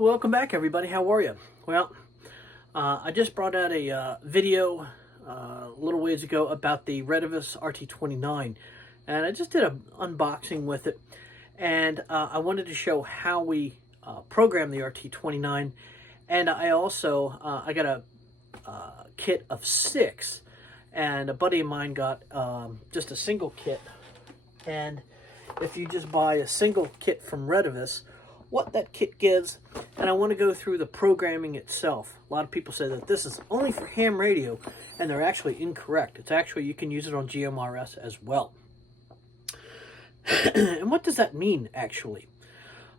Welcome back, everybody. How are you? Well, I just brought out a video a little ways ago about the Retevis RT29, and I just did an unboxing with it, and I wanted to show how we program the RT29, and I also I got a kit of 6, and a buddy of mine got just a single kit. And if you just buy a single kit from Retevis, what that kit gives, and I want to go through the programming itself. A lot of people say that this is only for ham radio, and they're actually incorrect. It's actually, you can use it on GMRS as well. And what does that mean, actually?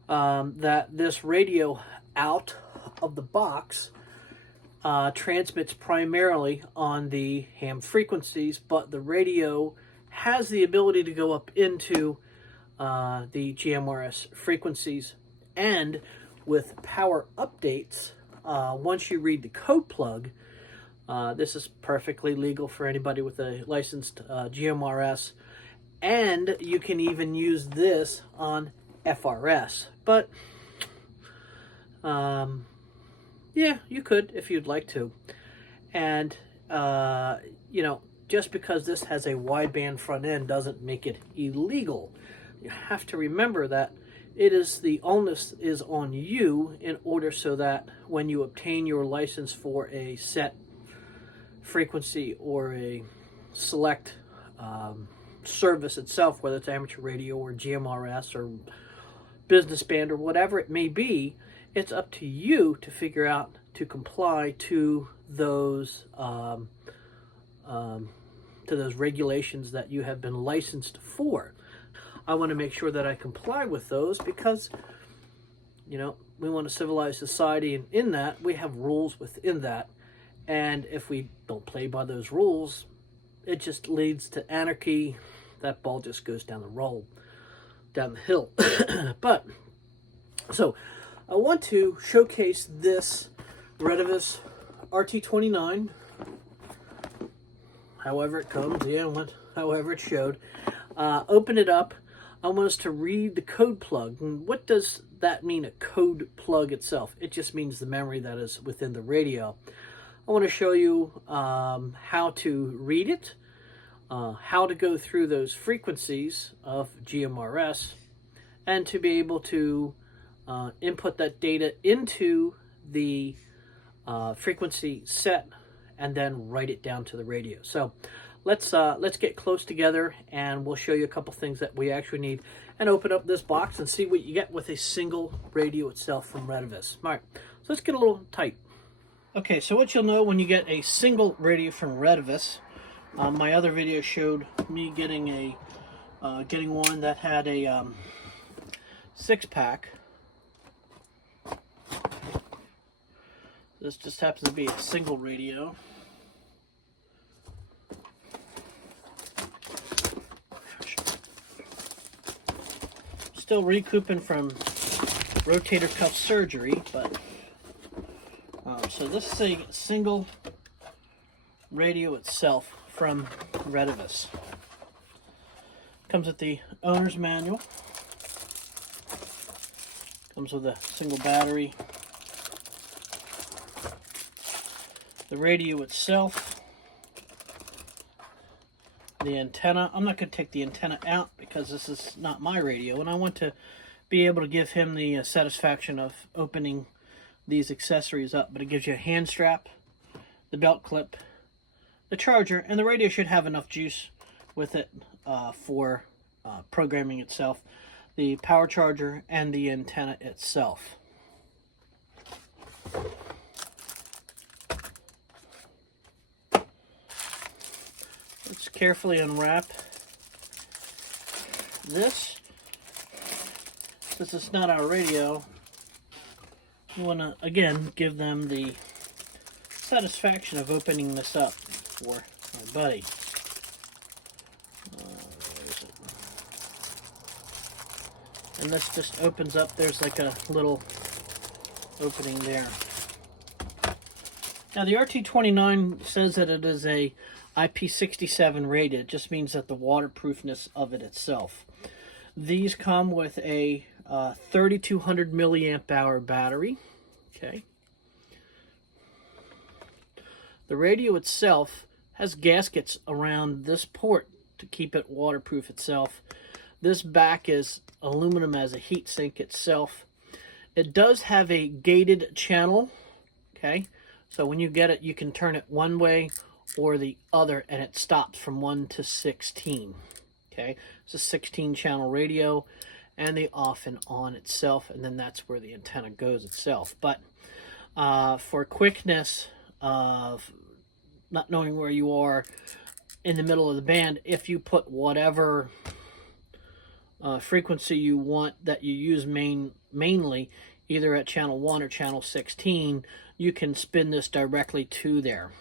That this radio out of the box transmits primarily on the ham frequencies, but the radio has the ability to go up into the GMRS frequencies. And with power updates, once you read the code plug, this is perfectly legal for anybody with a licensed GMRS, and you can even use this on FRS. But yeah, you could if you'd like to. And you know, just because this has a wideband front end doesn't make it illegal. You have to remember that it is, the onus is on you in order so that when you obtain your license for a set frequency or a select service itself, whether it's amateur radio or GMRS or business band or whatever it may be, it's up to you to figure out to comply to those regulations that you have been licensed for. I want to make sure that I comply with those because, you know, we want a civilized society, and in that, we have rules within that. And if we don't play by those rules, it just leads to anarchy. That ball just goes down the hill. But, so, I want to showcase this Retevis RT29, however it comes, however it showed. Open it up. I want us to read the code plug. And what does that mean, a code plug itself? It just means the memory that is within the radio. I want to show you how to read it, how to go through those frequencies of GMRS, and to be able to input that data into the frequency set and then write it down to the radio. So let's get close together, and we'll show you a couple things that we actually need, and open up this box and see what you get with a single radio itself from Retevis. All right, so let's get a little tight. Okay, so what you'll know when you get a single radio from Retevis, my other video showed me getting one that had a 6-pack. This just happens to be a single radio. Still recouping from rotator cuff surgery, but so this is a single radio itself from Retevis. Comes with the owner's manual. Comes with a single battery. The radio itself. The antenna. I'm not going to take the antenna out because this is not my radio, and I want to be able to give him the satisfaction of opening these accessories up. But it gives you a hand strap, the belt clip, the charger, and the radio should have enough juice with it for programming itself, the power charger, and the antenna itself. Let's carefully unwrap this. Since it's not our radio, we want to, again, give them the satisfaction of opening this up for my buddy. Where is it? And this just opens up. There's like a little opening there. Now the RT29 says that it is a IP67 rated. It just means that the waterproofness of it itself. These come with a 3200 milliamp hour battery. Okay. The radio itself has gaskets around this port to keep it waterproof itself. This back is aluminum as a heat sink itself. It does have a gated channel. Okay. So when you get it, you can turn it one way or the other, and it stops from 1 to 16. Okay, it's a 16 channel radio, and the off and on itself, and then that's where the antenna goes itself. But for quickness of not knowing where you are in the middle of the band, if you put whatever frequency you want that you use mainly, either at channel 1 or channel 16, you can spin this directly to there.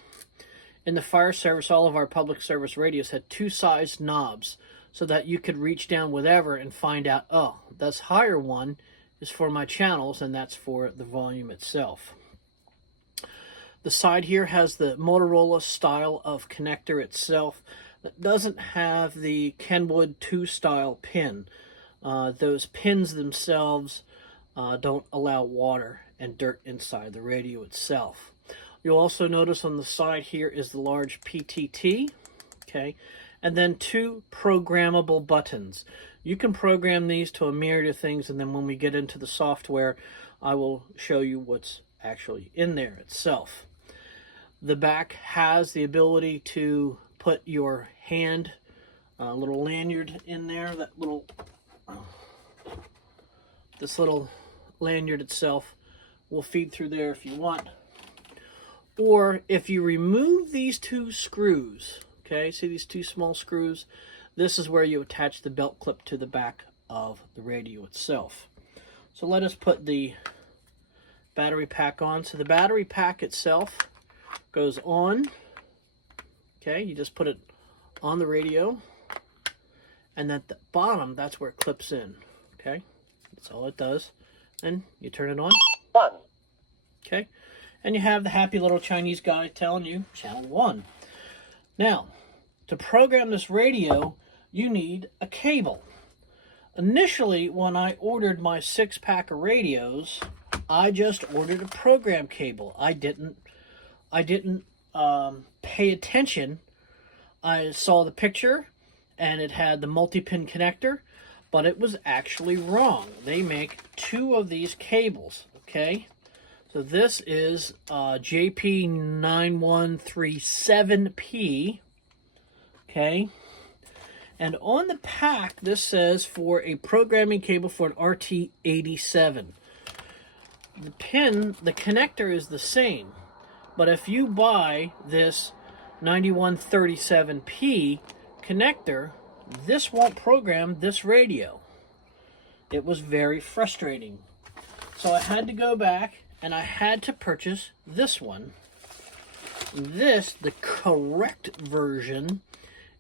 In the fire service, all of our public service radios had two sized knobs so that you could reach down whatever and find out, oh, this higher one is for my channels, and that's for the volume itself. The side here has the Motorola style of connector itself that doesn't have the Kenwood 2 style pin. Those pins themselves don't allow water and dirt inside the radio itself. You'll also notice on the side here is the large PTT, okay, and then two programmable buttons. You can program these to a myriad of things, and then when we get into the software, I will show you what's actually in there itself. The back has the ability to put your hand, little lanyard in there, this little lanyard itself will feed through there if you want. Or if you remove these two screws, okay, see these two small screws? This is where you attach the belt clip to the back of the radio itself. So let us put the battery pack on. So the battery pack itself goes on. Okay, you just put it on the radio. And at the bottom, that's where it clips in. Okay, that's all it does. And you turn it on. On. Okay. And you have the happy little Chinese guy telling you channel 1. Now, to program this radio, you need a cable. Initially, when I ordered my 6-pack of radios, I just ordered a program cable. I didn't pay attention. I saw the picture, and it had the multi-pin connector, but it was actually wrong. They make 2 of these cables, okay? So this is JP9137P, okay? And on the pack, this says for a programming cable for an RT87. The connector is the same, but if you buy this 9137P connector, this won't program this radio. It was very frustrating. So I had to go back and I had to purchase this one. This, the correct version,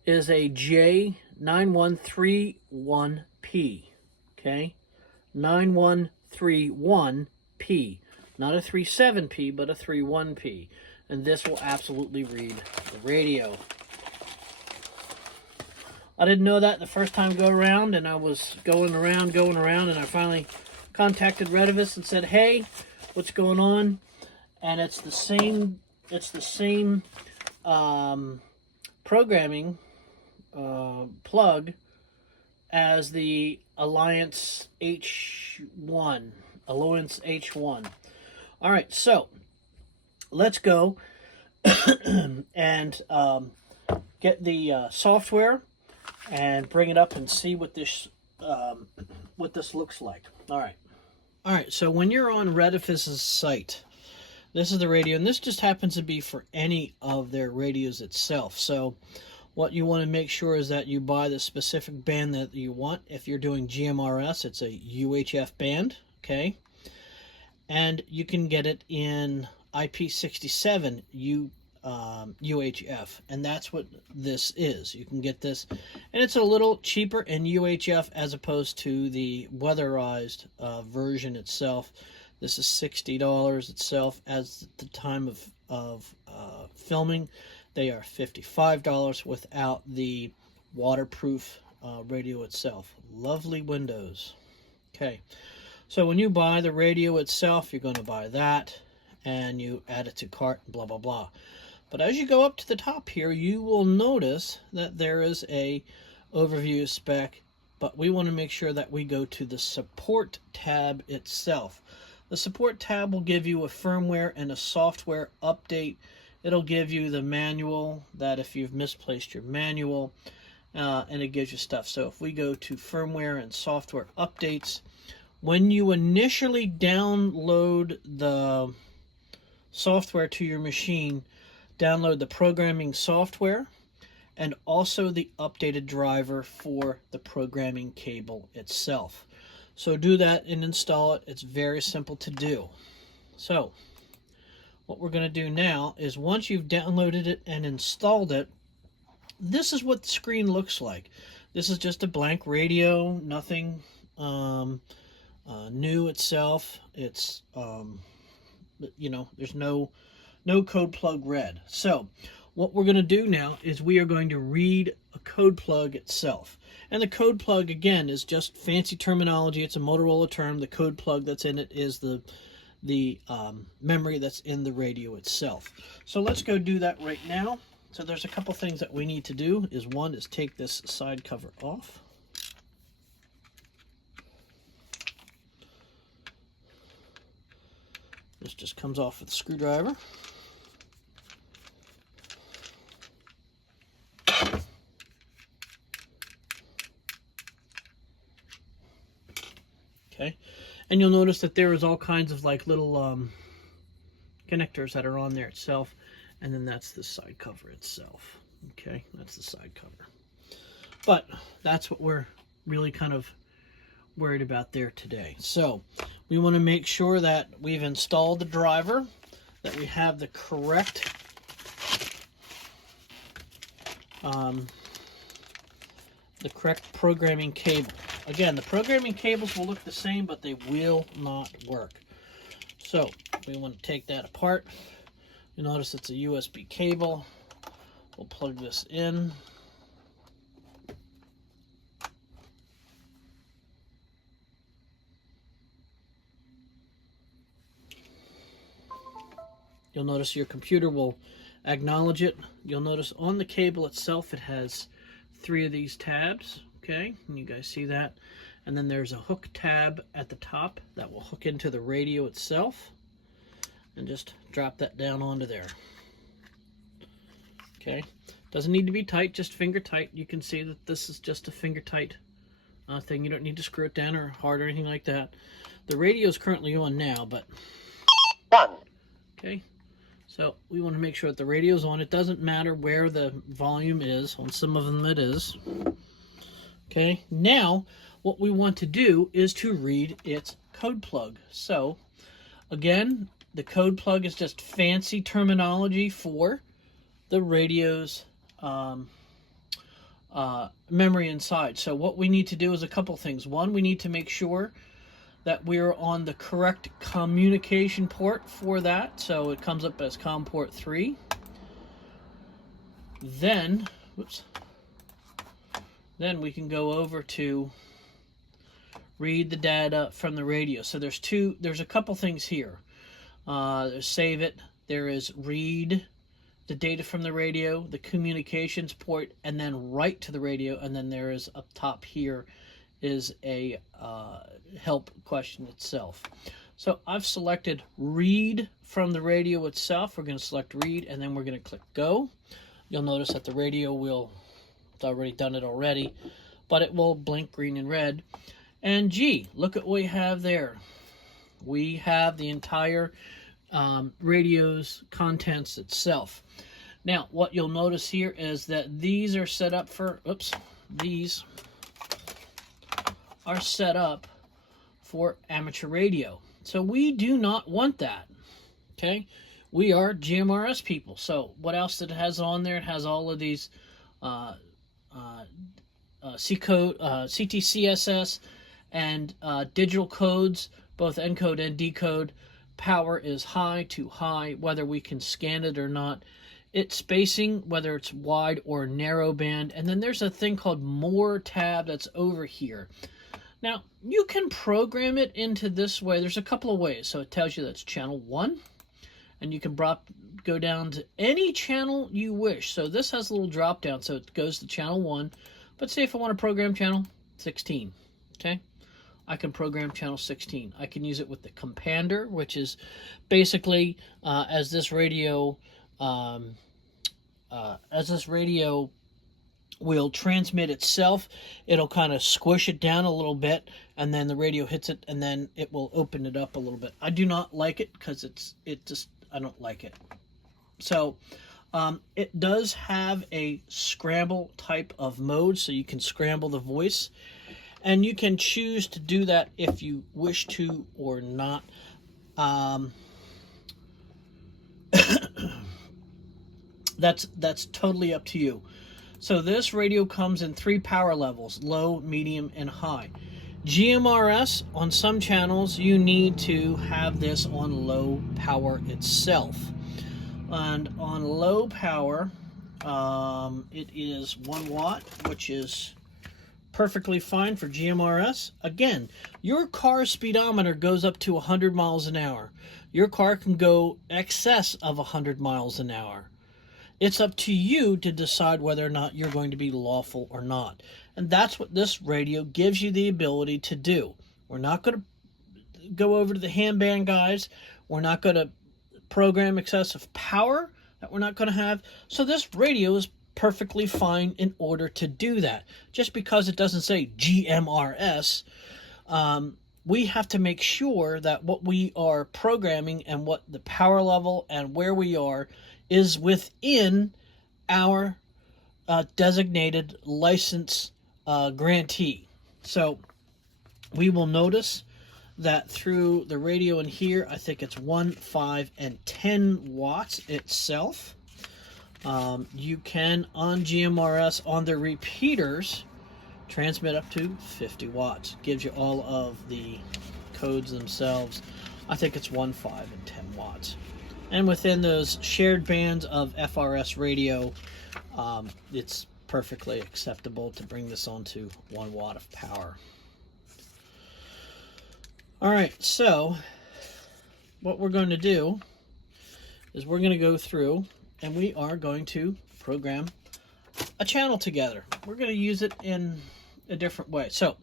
is a J9131P. Okay? 9131P. Not a 37P, but a 31P. And this will absolutely read the radio. I didn't know that the first time go around, and I was going around, and I finally contacted Retevis and said, hey, what's going on? And it's the same programming plug as the Alliance H1. All right, so let's go and get the software and bring it up and see what this looks like. All right, so when you're on Retevis's site, this is the radio, and this just happens to be for any of their radios itself. So what you want to make sure is that you buy the specific band that you want. If you're doing GMRS, it's a UHF band, okay? And you can get it in IP67 UHF, and that's what this is. You can get this, and it's a little cheaper in UHF as opposed to the weatherized version itself. This is $60 itself. As at the time of filming, they are $55 without the waterproof radio itself. Lovely windows. Okay, so when you buy the radio itself, you're going to buy that, and you add it to cart, blah, blah, blah. But as you go up to the top here, you will notice that there is a overview spec, but we want to make sure that we go to the support tab itself. The support tab will give you a firmware and a software update. It'll give you the manual, that if you've misplaced your manual, and it gives you stuff. So if we go to firmware and software updates, when you initially download the software to your machine, download the programming software and also the updated driver for the programming cable itself. So do that and install it. It's very simple to do. So what we're going to do now is, once you've downloaded it and installed it, this is what the screen looks like. This is just a blank radio, nothing new itself. It's there's no code plug read. So what we're going to do now is we are going to read a code plug itself. And the code plug, again, is just fancy terminology. It's a Motorola term. The code plug that's in it is the memory that's in the radio itself. So let's go do that right now. So there's a couple things that we need to do. One is take this side cover off. This just comes off with a screwdriver. Okay, and you'll notice that there is all kinds of like little connectors that are on there itself, and then that's the side cover itself. Okay, that's the side cover. But that's what we're really kind of worried about there today. So we want to make sure that we've installed the driver, that we have the correct programming cable. Again, the programming cables will look the same, but they will not work. So we want to take that apart. You notice it's a USB cable. We'll plug this in. You'll notice your computer will acknowledge it. You'll notice on the cable itself it has 3 of these tabs. Okay, and you guys see that? And then there's a hook tab at the top that will hook into the radio itself. And just drop that down onto there. Okay, doesn't need to be tight, just finger tight. You can see that this is just a finger tight thing. You don't need to screw it down or hard or anything like that. The radio is currently on now, but... 1. Okay, so we want to make sure that the radio is on. It doesn't matter where the volume is. On some of them it is. Okay, now what we want to do is to read its code plug. So again, the code plug is just fancy terminology for the radio's memory inside. So what we need to do is a couple things. One, we need to make sure that we're on the correct communication port for that. So it comes up as COM port 3. Then, then we can go over to read the data from the radio. So there's a couple things here. There's save it, there is read the data from the radio, the communications port, and then write to the radio, and then there is up top here is a help question itself. So I've selected read from the radio itself. We're going to select read, and then we're going to click go. You'll notice that the radio will, it's already done it already, but it will blink green and red. And gee, look at what we have there. We have the entire radio's contents itself. Now, what you'll notice here is that these are set up for, these are set up for amateur radio. So we do not want that, okay? We are GMRS people. So what else that it has on there? It has all of these C-code, CTCSS, and digital codes, both encode and decode. Power is high to high, whether we can scan it or not. It's spacing, whether it's wide or narrow band. And then there's a thing called more tab that's over here. Now, you can program it into this way. There's a couple of ways. So it tells you that's channel 1, and you can go down to any channel you wish. So this has a little drop down, so it goes to channel 1. But say if I want to program channel 16, okay? I can program channel 16. I can use it with the compander, which is basically as this radio will transmit itself, it'll kind of squish it down a little bit, and then the radio hits it, and then it will open it up a little bit. I do not like it because I don't like it. So it does have a scramble type of mode, so you can scramble the voice, and you can choose to do that if you wish to or not. That's totally up to you. So this radio comes in 3 power levels: low, medium, and high. GMRS, on some channels, you need to have this on low power itself. And on low power, it is 1 watt, which is perfectly fine for GMRS. Again, your car speedometer goes up to 100 miles an hour. Your car can go excess of 100 miles an hour. It's up to you to decide whether or not you're going to be lawful or not. And that's what this radio gives you the ability to do. We're not going to go over to the handband guys. We're not going to program excessive power that we're not going to have. So this radio is perfectly fine in order to do that. Just because it doesn't say GMRS, we have to make sure that what we are programming and what the power level and where we are is within our designated license grantee. So we will notice that through the radio in here, I think it's 1, 5, and 10 watts itself. You can, on GMRS, on the repeaters, transmit up to 50 watts. Gives you all of the codes themselves. I think it's 1, 5, and 10 watts. And within those shared bands of FRS radio, it's perfectly acceptable to bring this on to 1 watt of power. All right, so what we're going to do is we're going to go through and we are going to program a channel together. We're going to use it in a different way. So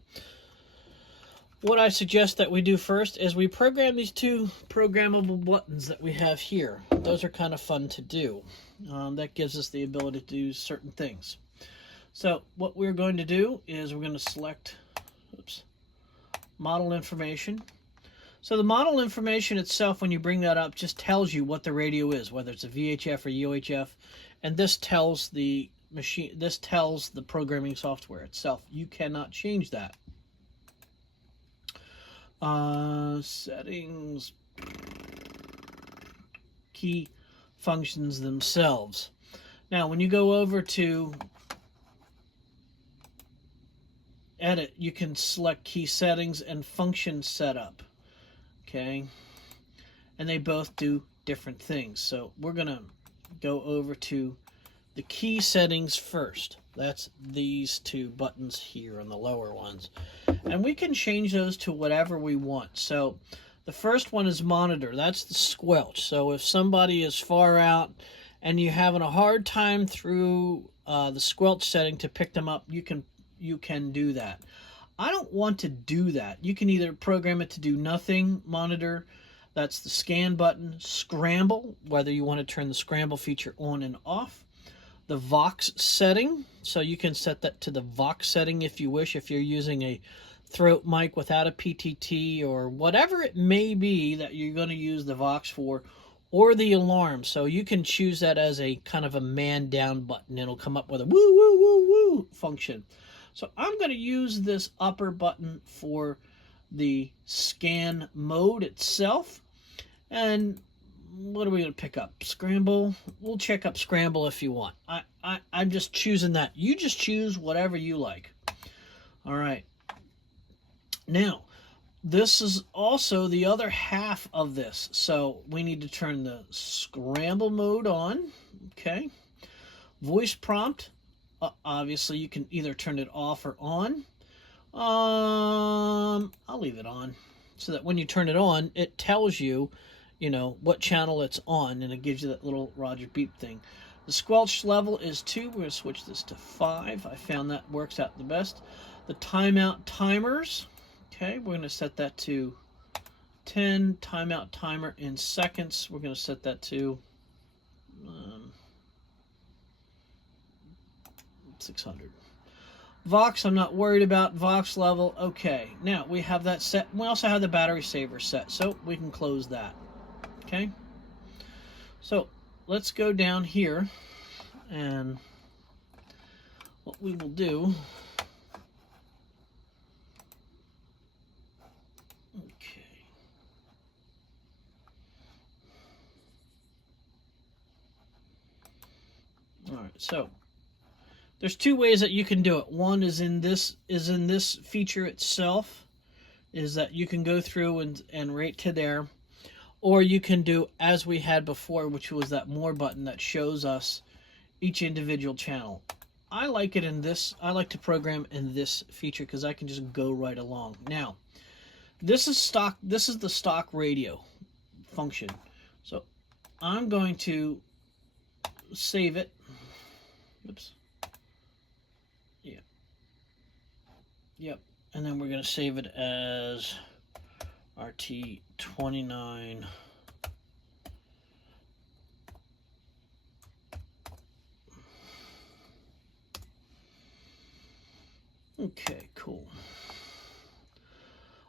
what I suggest that we do first is we program these 2 programmable buttons that we have here. Those are kind of fun to do. That gives us the ability to do certain things. So what we're going to do is we're going to select model information. So the model information itself, when you bring that up, just tells you what the radio is, whether it's a VHF or UHF, and this tells the machine, this tells the programming software itself. You cannot change that. Settings, key functions themselves. Now, when you go over to edit, you can select key settings and function setup. Okay, and they both do different things. So we're gonna go over to the key settings first. That's these 2 buttons here on the lower ones. And we can change those to whatever we want. So the first one is monitor. That's the squelch. So if somebody is far out and you're having a hard time through the squelch setting to pick them up, you can do that. I don't want to do that. You can either program it to do nothing, monitor, that's the scan button, scramble, whether you want to turn the scramble feature on and off, the Vox setting, so you can set that to the Vox setting if you wish, if you're using a throat mic without a PTT or whatever it may be that you're going to use the Vox for, or the alarm. So you can choose that as a kind of a man down button. It'll come up with a woo woo woo woo function. So I'm going to use this upper button for the scan mode itself. And what are we going to pick up? Scramble? We'll check up scramble if you want. I'm just choosing that. You just choose whatever you like. All right. Now, this is also the other half of this. So we need to turn the scramble mode on. Okay. Voice prompt. Obviously, you can either turn it off or on. I'll leave it on so that when you turn it on, it tells you, you know, what channel it's on, and it gives you that little Roger beep thing. The squelch level is 2. We're going to switch this to 5. I found that works out the best. The timeout timers, okay, we're going to set that to 10. Timeout timer in seconds, we're going to set that to 600. Vox, I'm not worried about. Vox level, okay. Now, we have that set. We also have the battery saver set, so we can close that. Okay? So, let's go down here, and what we will do... Okay. Alright, so... There's 2 ways that you can do it. One is in this feature itself, is that you can go through and rate to there, or you can do as we had before, which was that more button that shows us each individual channel. I like it in this. I like to program in this feature because I can just go right along. Now, this is stock. This is the stock radio function. So I'm going to save it. Oops. Yep, and then we're going to save it as RT29. Okay, cool.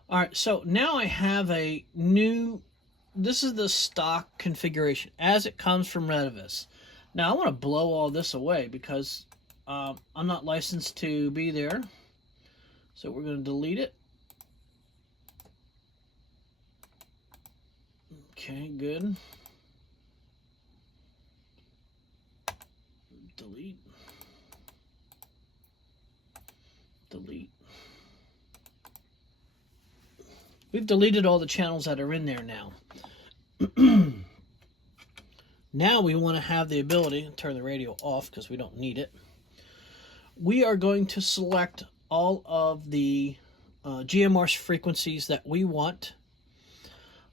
All right, so now I have a new, this is the stock configuration as it comes from Retevis. Now I want to blow all this away because I'm not licensed to be there. So we're going to delete it. Okay, good. Delete. Delete. We've deleted all the channels that are in there now. Now we want to have the ability to turn the radio off because we don't need it. We are going to select all of the GMRS frequencies that we want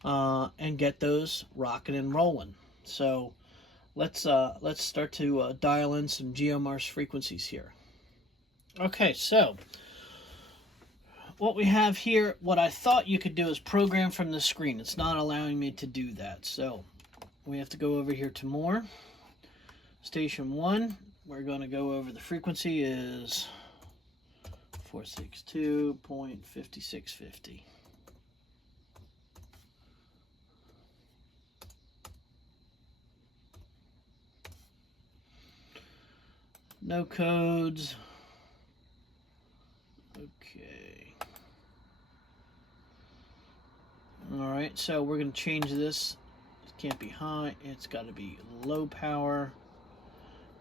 and get those rocking and rolling. So let's start to dial in some GMRS frequencies here. Okay, so what we have here, what I thought you could do is program from the screen. It's not allowing me to do that. So we have to go over here to more. Station 1, we're going to go over the frequency is 462.5650. No codes. Okay. All right, so we're going to change this. It can't be high. It's got to be low power.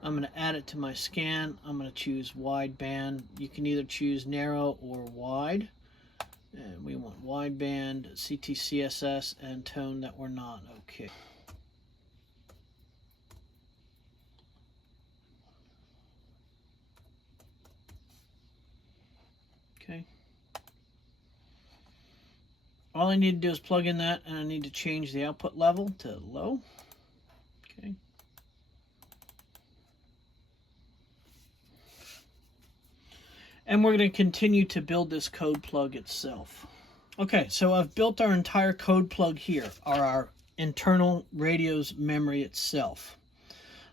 I'm going to add it to my scan. I'm going to choose wideband. You can either choose narrow or wide. And we want wideband, CTCSS, and tone that we're not. Okay. Okay. All I need to do is plug in that, and I need to change the output level to low. Okay. And we're going to continue to build this code plug itself. Okay, so I've built our entire code plug here, or our internal radio's memory itself.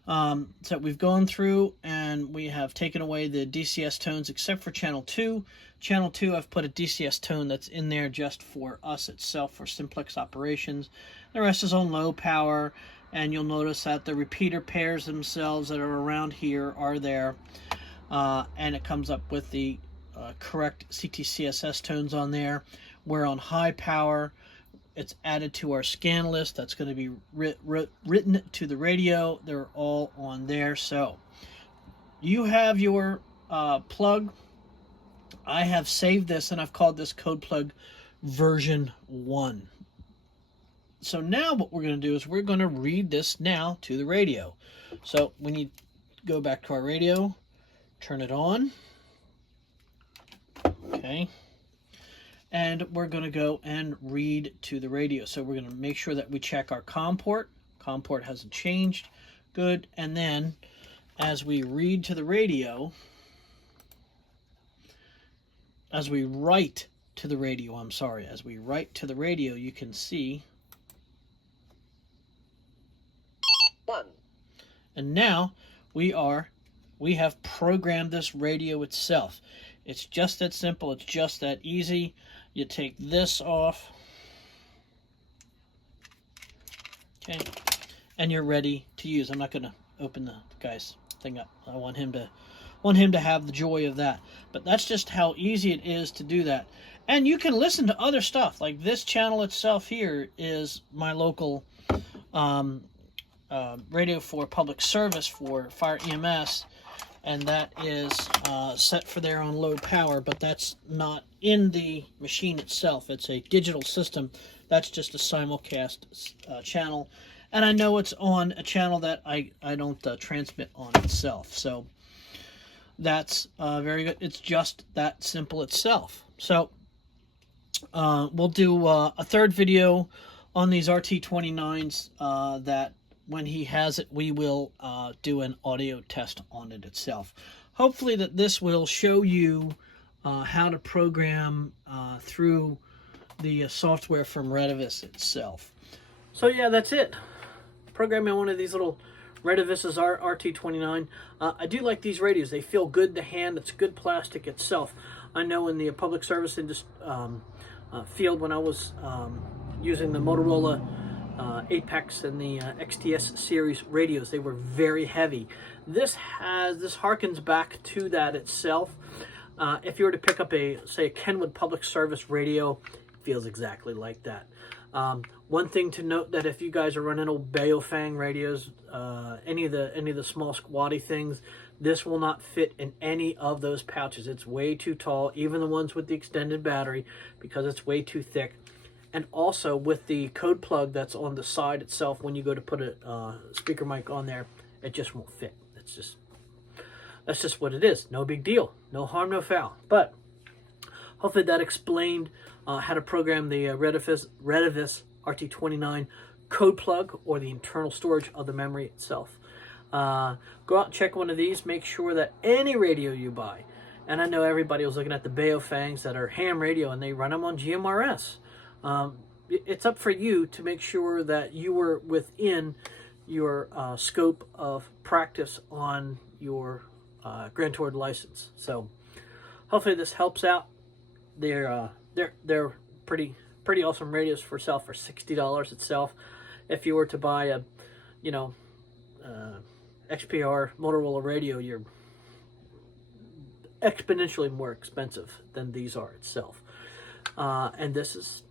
So we've gone through and we have taken away the DCS tones except for channel 2. Channel 2, I've put a DCS tone that's in there just for us itself for simplex operations. The rest is on low power, and you'll notice that the repeater pairs themselves that are around here are there. And it comes up with the correct CTCSS tones on there. We're on high power. It's added to our scan list. That's going to be written to the radio. They're all on there. So you have your plug. I have saved this, and I've called this code plug version 1. So now what we're going to do is we're going to read this now to the radio. So we need to go back to our radio. Turn it on. Okay. Okay. And we're going to go and read to the radio. So we're going to make sure that we check our COM port. COM port hasn't changed. Good. And then as we read to the radio, as we write to the radio, as we write to the radio, you can see 1. And now we have programmed this radio itself. It's just that simple. It's just that easy. You take this off, okay, and you're ready to use. I'm not going to open the guy's thing up. I want him to have the joy of that. But that's just how easy it is to do that. And you can listen to other stuff. Like this channel itself here is my local radio for public service for fire EMS, and that is set for their own low power, but that's not in the machine itself. It's a digital system. That's just a simulcast channel, and I know it's on a channel that I don't transmit on itself, so that's very good. It's just that simple itself. So we'll do a third video on these RT29s that when he has it, we will do an audio test on it itself. Hopefully that this will show you how to program through the software from Retevis itself. So yeah, that's it. Programming one of these little Retevis's RT29. I do like these radios. They feel good to hand. It's good plastic itself. I know in the public service field, when I was using the Motorola Apex and the XTS series radios, they were very heavy. This harkens back to that itself. If you were to pick up say a Kenwood public service radio, it feels exactly like that. One thing to note, that if you guys are running old Baofeng radios, any of the small squatty things, this will not fit in any of those pouches. It's way too tall, even the ones with the extended battery, because it's way too thick. And also with the code plug that's on the side itself, when you go to put a speaker mic on there, it just won't fit. That's just what it is. No big deal. No harm, no foul. But hopefully that explained how to program the Retevis RT29 code plug, or the internal storage of the memory itself. Go out and check one of these. Make sure that any radio you buy, and I know everybody was looking at the Baofengs that are ham radio and they run them on GMRS. It's up for you to make sure that you were within your scope of practice on your Grand Tour license. So hopefully this helps out. They're pretty awesome radios for sale for $60 itself. If you were to buy a XPR Motorola radio, you're exponentially more expensive than these are itself. And this is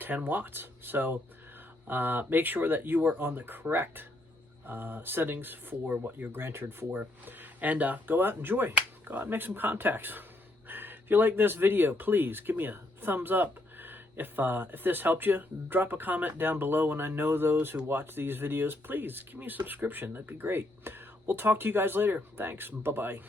10 watts. So make sure that you are on the correct settings for what you're granted for, and go out and enjoy. Go out and make some contacts. If you like this video, please give me a thumbs up. If this helped you, drop a comment down below, and I know those who watch these videos, please give me a subscription. That'd be great. We'll talk to you guys later. Thanks. Bye-bye.